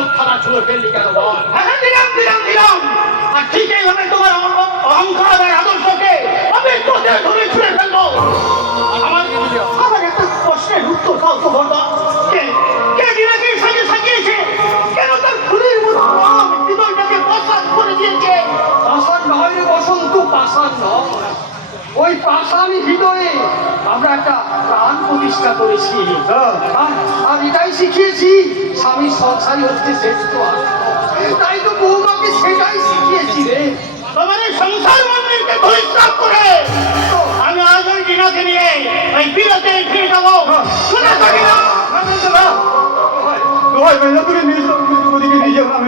চোখ খানা ছুঁড়ে ফেললি কেন বল? হ্যাঁ, দিলাম। আর ঠিক এইভাবে তোমার অহংকার আর আদর্শকে আমি তোদের ধরে ছুঁড়ে ফেলবো। আমার একটা প্রশ্নের উত্তর দাও তো বলবা, কে দিনাকে সাজিয়েছে? কেন তার খুনির মতো হৃদয়টাকে প্রসাদ করে দিয়েছে? পাষাণ নয় রে বসন্ত, পাষাণ নয়। ওই পাষাণ হৃদয়ে আমরা একটা প্রাণ প্রতিষ্ঠা করেছি। আর এটাই শিখিয়েছি, স্বামীর সংসারই হচ্ছে শ্রেষ্ঠ আদর্শ। তাই তো বৌমাকে সেটাই শিখিয়েছি রে। তোমার এই সংসার মন্দিরকে বহিষ্কার করে আমি আজ ওই দিনাকে নিয়ে এই বিরাতে ফিরে যাবো। শুনে থাকি না মেজপুরে নিয়ে ওদিকে নিয়ে যাবো না,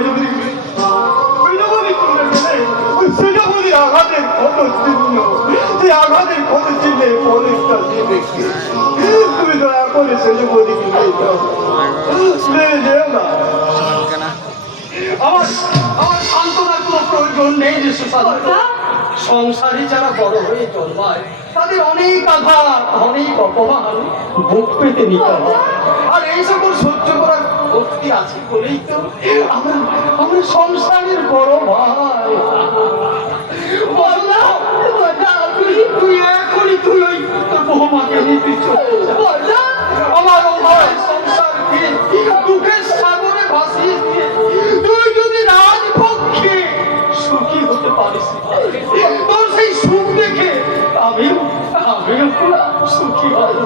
সেনাপতির আঘাতের কত চিহ্ন, যে আঘাতের কত চিহ্নে পরেশটা চিহ্নে তুমি দয়া করে সেনাপতিকে নিয়ে যেও না। আমার সান্ত্বনার কোনো প্রয়োজন নেই যে সুশান্ত। সংসারে যারা বড় হয়ে জন্মায় তাদের অনেক আঘাত, অনেক অপমান বুক পেতে নিতে হয়। আর এই সকল সহ্য করার শক্তি আছে বলেই তো আমরা সংসারের বড় ভাই। তুই ওই তোর বৌমাকে নিয়ে আমার ভাই সংসারকে দুঃখের সাগরে ভাসিয়ে দিয়ে তুই যদি রাজপক্ষে সুখী হতে পারিস, তোর সেই সুখ দেখে আমিও খুব সুখী হব।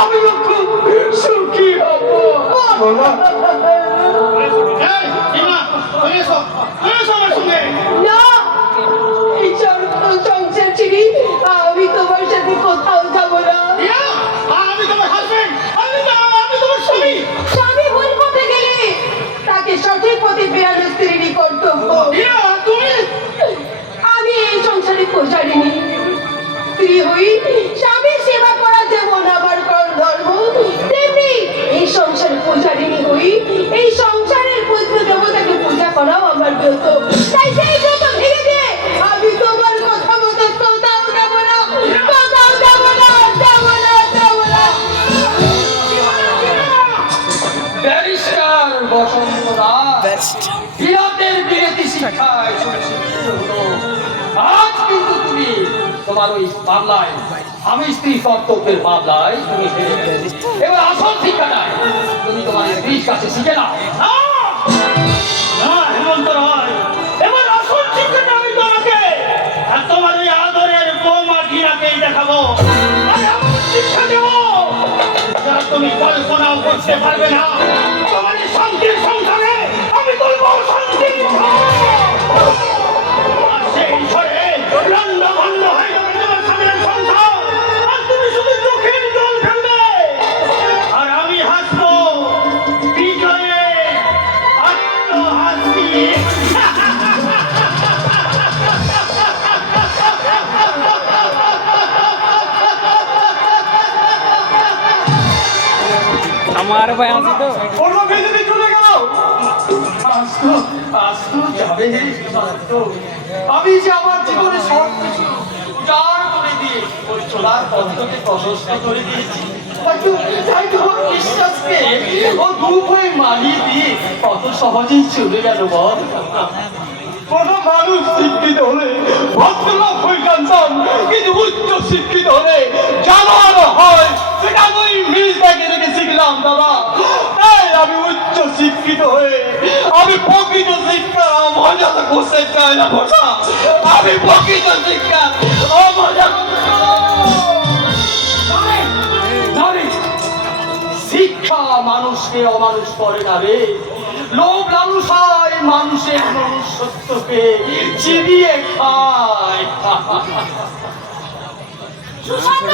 আমিও খুব সুখী হব। আমার সঙ্গে না, এই সংসার ছিড়ি আমি তোমার সাথে কোথাও যাবো না। আমি তোমার হাজবেন্ড, আমি তোমার স্বামী। স্বামী ভুল পথে গেলে তাকে সঠিক পথে ফেরানো স্ত্রীরই কর্তব্য। তুমি আমি এই সংসারে পৌঁছারিনি। স্ত্রী হই, স্বামীর সেবা করা যেমন আমার ধর্ম, তেমনি এই সংসারে পৌঁছারিনি হই এই সংসারের পুত্র দেবতাকে পূজা করাও আমার ব্রত। তাই সেই ব্রত ভেঙে দিয়ে আমি তোমার কথা মতো কোথাও যাবো না, কোথাও যাবো না, যাবো না, যাবো না। ব্যারিস্টার বসন্ত রায় বিরাটের বিরতি শিক্ষায় সুশিক্ষিত হলো। আজ কিন্তু তুমি তোমার ওই মামলায়, স্বামী স্ত্রী কর্তব্যের মামলায় তুমি হেরে গেলে। এবার আসল শিক্ষাটাই তুমি তোমার স্ত্রীর কাছে শিখে নাও। না হেমন্ত রায়, এবার আসল শিক্ষাটা আমি তোমাকে আর তোমার ওই আদরের বৌমা টিনাকেই দেখাবো। আর এমন শিক্ষা দেবো যা তুমি কল্পনাও করতে পারবে না। তোমার এই শান্তির সংসারে আমি করবো শান্তির ঝড়। আর সেই ঝড়ে লন্ডা ভন্ড হয়ে যাবে তোমার স্বামীর সংসার। আর তুমি শুধু চোখের জল ফেলবে আর আমি হাসবো বিজয়ে আত্মহাসি। আমার ভাই আছে তো অন্য যদি চলে গেল আসতো যাবে হে সুশান্ত। আমি যে আমার জীবনে সব কিছু উজাড় করে দিয়ে ওই চলার পথকে প্রশস্ত করে দিয়েছি, তাই তোমার বিশ্বাসকে ও দুঃখ হয়ে মানিয়ে দিয়ে কত সহজেই চলে গেল বল। কোন মানুষ শিক্ষিত হলে ভদ্রলোক হয়ে জানতাম, কিন্তু উচ্চ শিক্ষিত হলে জানোয়ার হয়, সেটা আমি মিলটাকে দেখে শিখলাম দাদা। তাই আমি উচ্চ শিক্ষিত হয়ে আমি প্রকৃত শিক্ষা মর্যাদা করতে চাই না বসা। আমি প্রকৃত শিক্ষা অমর্যাদা শিক্ষা মানুষকে অমানুষ করে না রে। লোভ লালসায় মানুষের মনুষ্যত্বকে চিবিয়ে খায়। সুশান্ত!